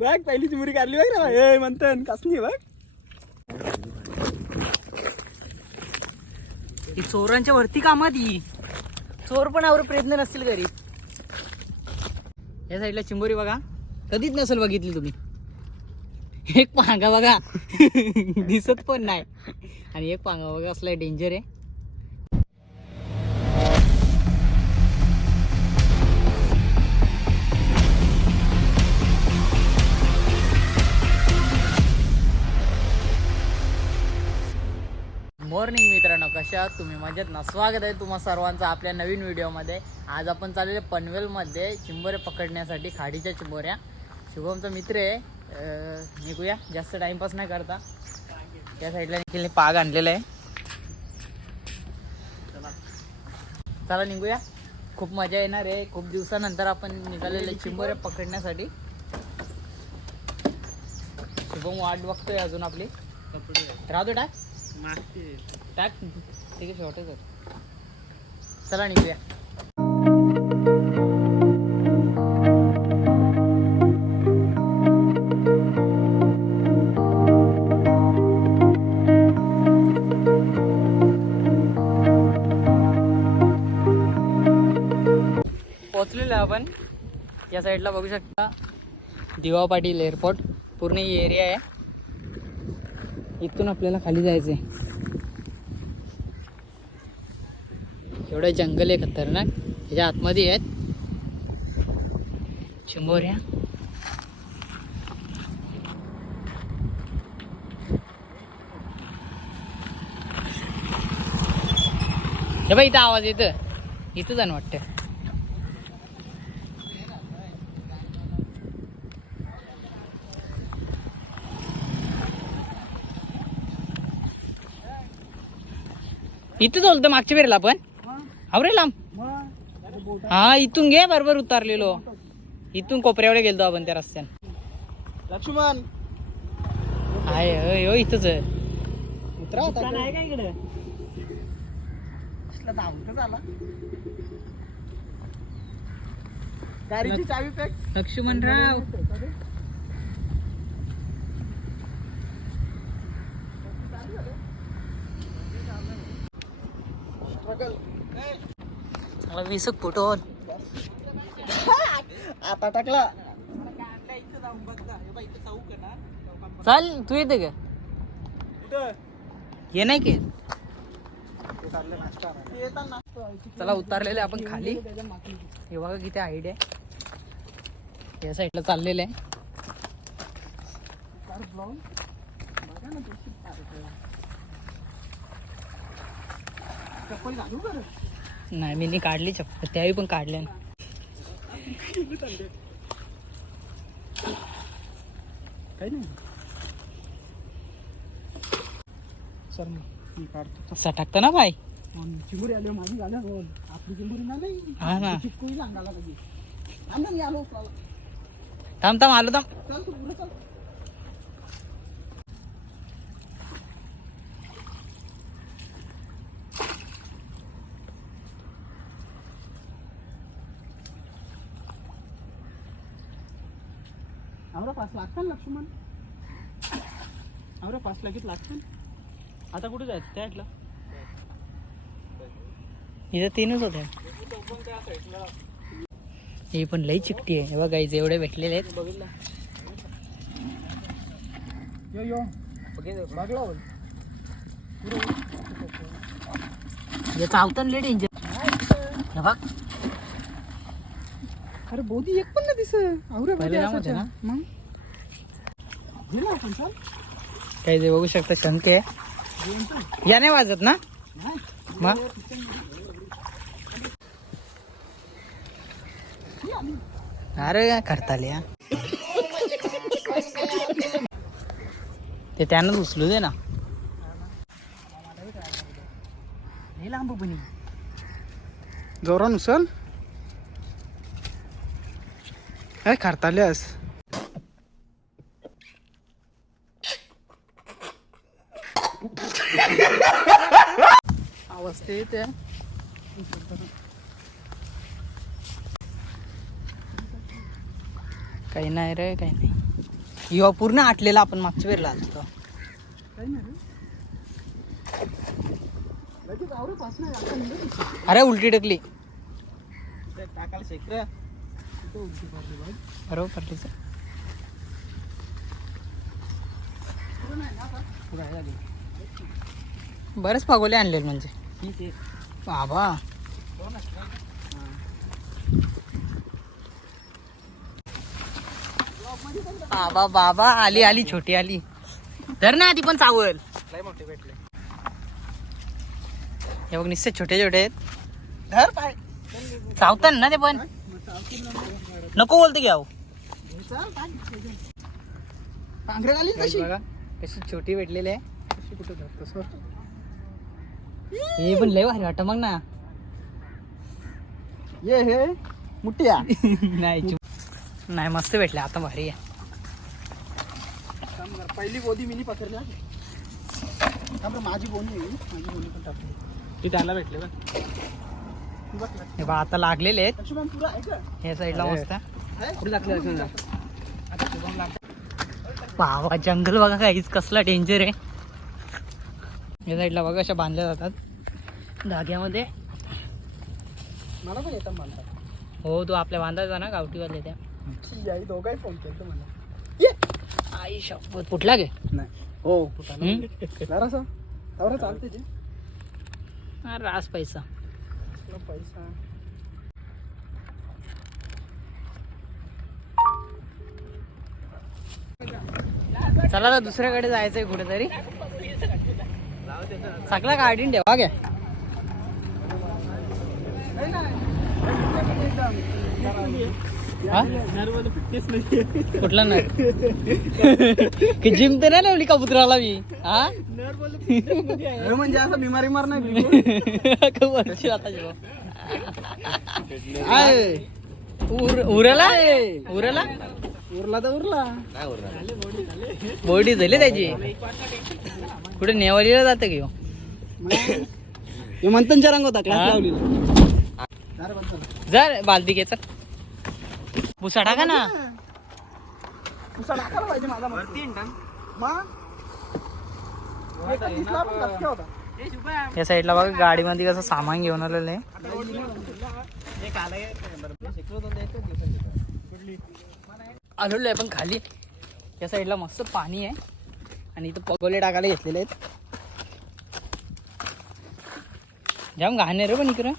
बघ पहिली चिमुरी काढली बघ ना ए म्हणतं कसली बघ. ही चोरांच्या वरती कामात ही चोर पण आवर प्रयत्न नसतील घरी. या साईडला चिंबोरी बघा कधीच नसेल बघितली तुम्ही. एक पांगा बघा दिसत पण नाही आणि एक पांगा बघा असला डेंजर आहे. मॉर्निंग मित्रांनो, कशा आहात तुम्ही? मजेत ना? स्वागत आहे तुम्हा सर्वांचं आपल्या नवीन व्हिडिओमध्ये. आज आपण चाललेले पनवेलमध्ये चिंबोऱ्या पकडण्यासाठी, खाडीच्या चिंबोऱ्या. शुभमचा मित्र आहे. निघूया, जास्त टाइमपास नाही करता. त्या साईडला निखिलने पाग आणलेला आहे. चला निघूया, खूप मजा येणार आहे. खूप दिवसानंतर आपण निघालेले चिंबोऱ्या पकडण्यासाठी. शुभम वाट बघतोय अजून आपली. राहतो टाक टाक ठीक आहे, शॉर्टच आहे. चला निघूया. पोचलेलो आपण. या साईडला बघू शकता दिवा पाटील एअरपोर्ट. पूर्ण ही एरिया आहे. इथून आपल्याला खाली जायचंय. एवढं जंगल आहे खतरनाक. त्याच्या आतमध्ये आहेत चिंबोऱ्या. हे बघ इथं आवाज येतं. इथं जाणं वाटतं. इथं चालतं मागच्या वेळेला आपण. अरे लांब. हा इथून घे, बरोबर उतारलेलो. इथून कोपऱ्यावर गेलतो आपण त्या रस्त्याने. लक्ष्मण आहे हो इथंच आहे. उतरा होता नाही का इकडे झाला. गाडीची चावी पॅक लक्ष्मणराव. मला 20 फोटो आता टाकला. चाल. तू येते का? ये नाही के. चला उतारलेले आपण खाली. हे बघा किती हाईट आहे. या साईडला चाललेलं आहे. नाही मी काढली चप्पल, त्यावेळी पण काढल्या ना. काही नाही सर, मी काढतो. सटाकतं ना बाई. चिंबुरी आली माझी गाड्या आपली चिंबुरी नाही. हा ना. चिपकोई सांगायला कधी आम्ही मी आलो. थांब थांब आलो थांब. चल तू पुढे चल. आम्हाला 5 लागतात लक्ष्मण. आम्हाला 5 लगेच लागतात. आता कुठे जायचं? त्यातला इथं 3च होत्या. हे पण लई चिकटी आहे. बघा गाईज एवढे भेटलेले आहेत. बघितलं यो बघला याचा आवतन लेट इंजन. बघ अरे बोधी एक पण नाही दिसत. ना मग काही ते बघू शकता. शंख आहे. या नाही वाजत ना मग. अरे काय करताले ते त्यानंच उचलू दे ना. लांब पण जोरान उचल. अरे खरताल्यास. आवाज ते येते. काही नाही रे, काही नाही. युवा पूर्ण आटलेला आपण मागच्या वेळेला आलो. काही नाही रे. लगेच आवरे पास नाही आता निघाली. अरे उलटी टकली. ते टाकायला शेकऱ्या. तिथं उलटी पडली बघ. बरोबर पडलीच. पुढं नाही ना आता? पुढं आहे आधी. बरेच पागोले आणले म्हणजे. ठीक आहे. बाबा बाबा बाबा आली आली छोटी आली. धर ना आधी पण चावल. लय मोठे भेटले. हे बघ निश्चित छोटे छोटे आहेत. धर पाय. चावतात ना ते पण. नको बोलते घ्याव. पांघरे घालीन कशी? बघा कशी छोटी भेटलेली आहे. कशी कुठं धरतोस हो? हे पण लय भारी वाटत मग ना. ये हे मुठ्या. नाही नाही मस्त भेटले आता भारी आहे. पहिली गोदी मिनी पकडल्या. माझी बोनी आहे. माझी बोनी पण टाकली. ती त्याला भेटले बघ. हे बघ आता लागलेले आहेत. शुभम पुरा आहे का? ह्या साईडला मस्त पुढे लागले. बाबा जंगल बघा काहीच कसला डेंजर आहे. या साईडला बघा अशा बांधल्या जातात धाग्यामध्ये. मला पण येतात म्हणतात. हो तो आपल्या बांधायचा ना गावठीवाले त्या. आई दोघाही फोन केलं मला. आई शपथ कुठला गे. नाही हो जरासा एवढं चालते जे रास पैसा. पैसा चला तर दुसऱ्याकडे जायचंय कुठेतरी. सगळा काढून ठेवा घ्या. कुठला नर की जिम तर नाही लावली कबुतराला मी. हा म्हणजे असं बिमारी मार नाही. उरला उरला उरला तर उरला. बॉडी झाली त्याची. कुठे नेवालीला जातं घेऊ. मंथनच्या रंग होता क्लास लावली. जर बालदी घेतात भुसा टाका ना. भुसा टाकायला पाहिजे माझा होता. या साईडला बघा गाडीमध्ये कसं सामान घेऊन आलेलं आहे. आलेलो आहे पण खाली. या साईडला मस्त पाणी आहे आणि इथं पगोले टाकायला घेतलेले आहेत. जाम घाण रे पण इकडं.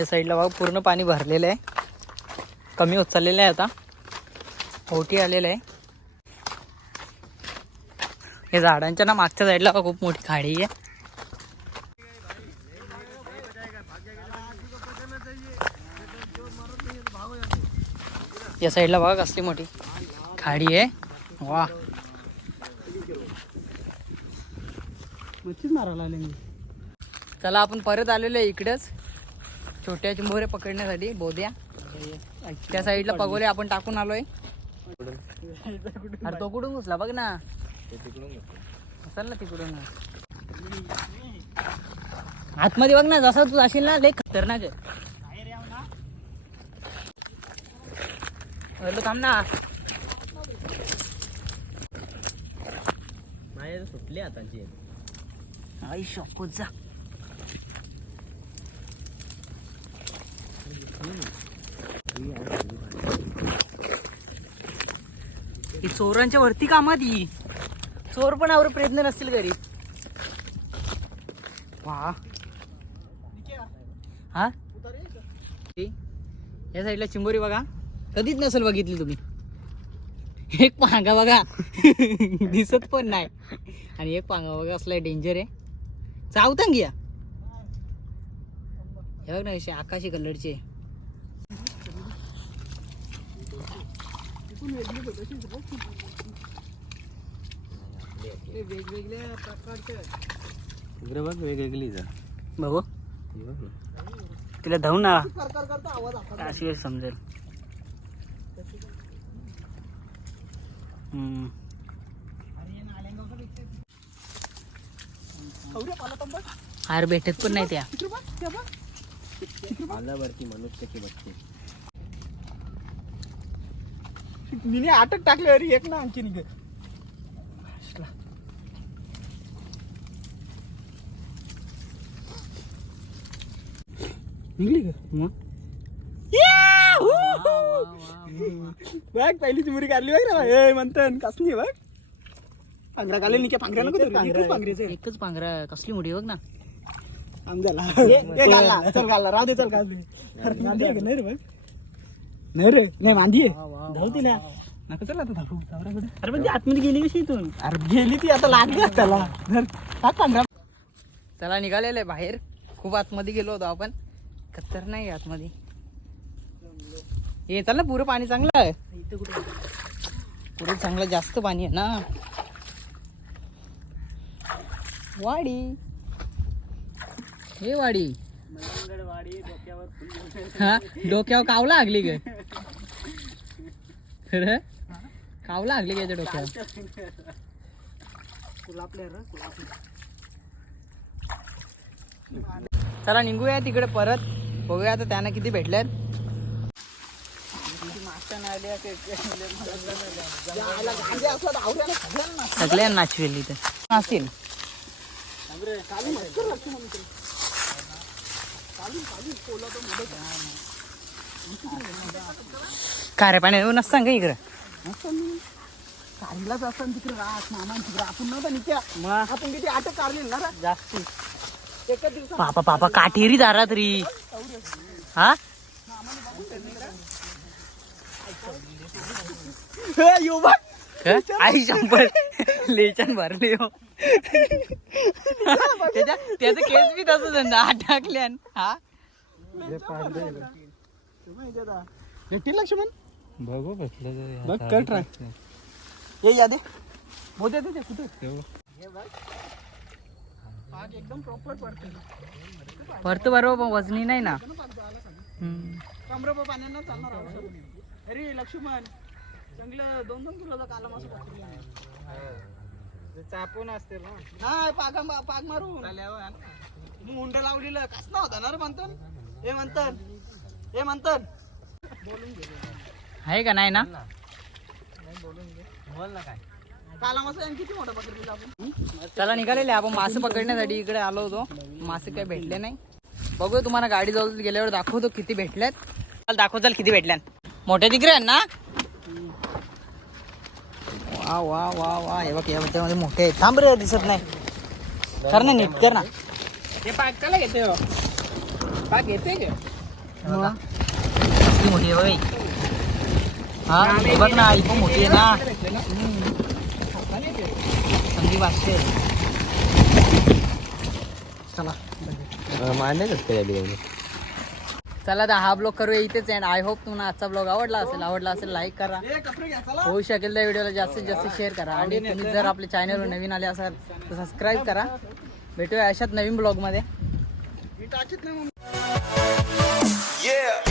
या साईडला बघा पूर्ण पाणी भरलेलं आहे. कमी होत चाललेलं आहे आता. ओटी आलेलं आहे. या झाडांच्या ना मागच्या साईडला खूप मोठी खाडी आहे. या साईडला बघा कसली मोठी खाडी आहे. वा मच्छीच मारायला आले मी. चला आपण परत आलेलो आहे इकडेच छोट्या चिंबोरे पकडण्यासाठी बोद्या. त्या साईडला पगोले आपण टाकून आलोय. अरे तो कुठून घुसला बघ ना. असेल ना तिकडून. आतमध्ये बघ ना जसं तू जाशील ना लय खतरनाक आहे. थांब ना. सुटले आता आई शपथ जा. ही चोरांच्या वरती कामात ही. चोर पण आवर प्रयत्न नसतील घरी. वा हा या साईडला चिंबोरी बघा कधीच नसेल बघितली तुम्ही. एक पांगा बघा दिसत पण नाही आणि एक पांगा बघा असला डेंजर आहे. चावता घ्या. हे बघ ना अशी आकाशी कलरचे. वेगवेगळ्या प्रकारचे बघ वेगवेगळी बघू तिला धावून ना अशी समजेल. हार भेटत पण नाही त्या. मी अटक टाकले अरे एक ना आणखी निघ निघली का मग बघ पहिली चिमुरी काढली बघ ना ए म्हणतं कसली बघ पांघरा काढले निघे पांघरा नको पांघरेचे एकच पांघरा कसली मोठी बघ ना आमच्याला चल घालला राहू दे चल घाल नाही रे बघ नाही रे नाही मांदी आहे धावू ती ना नका चल आता धावू अरे पण ती आतमध्ये गेली कशी इथून अरे गेली ती आता लागली त्याला टाक पांघरा चला निघालेलं आहे बाहेर खूप आतमध्ये गेलो होतो आपण कत्तर नाही आतमध्ये हे चल ना पुरं पाणी चांगलं आहे पुढे चांगलं जास्त पाणी आहे ना वाडी हे वाडी हा डोक्यावर कावला लागली ग खरं कावला लागली ग डोक्यावर चला निघूया तिकडे परत बघूया आता त्यांना किती भेटल्यात सगळ्या नाचवेली तर असतील खारे पाणी नसतं का इकडं काढलाच असताना तिकडे राहत मामा तिकडे आपण नव्हता निघ्या मग आपण किती अटक काढली ना जास्ती एकच दिवसात पापा पापा काटेरी दारा तरी हा येऊ बघ आई शंभर लेचन भरले हो त्याचा केस बी तसंच धंदा टाकल्यान हा भेटतील लक्ष्मण बघू भेटलं बघ कर ट्राय ये या दे बोल दे ते कुठे पाग एकदम प्रॉपर पडते परत बरोबर वजनी नाही ना कमरं पाण्यानं चालणार अरे लक्ष्मण चांगलं 2-2 किलोचा काला मासा पकडला चापून असते ना पाग मारून मुंड लावलेलं कसं होता ना रे म्हणतात हे म्हणतात आहे का नाही ना काला मासा किती मोठा पकडलेला आपण चला निघालेले आपण मासे पकडण्यासाठी इकडे आलो होतो मासे काही भेटले नाही बघू तुम्हाला गाडी जवळ गेल्यावर दाखवतो किती भेटल्यात दाखव चल किती भेटल्यात मोठे तिकडे ना वा वा वा वा हे बघ यामध्ये मोठे आहेत थांब रे दिसत नाही कर ना नीट कर ना हे पाग काला घेते पाग घेते का किती मोठी आहे बघ हा हे बघ ना ही पण मोठी आहे ना चांगली वाजते चला मान्य कसं चला तर हा ब्लॉग करूया इथेच एंड आय होप तुम्हाला आजचा ब्लॉग आवडला असेल लाईक करा होऊ शकेल त्या व्हिडिओला जास्तीत जास्त शेअर करा आणि तुम्ही जर आपल्या चॅनलवर नवीन आले असाल तर सबस्क्राईब करा भेटूया अशाच नवीन ब्लॉगमध्ये Yeah.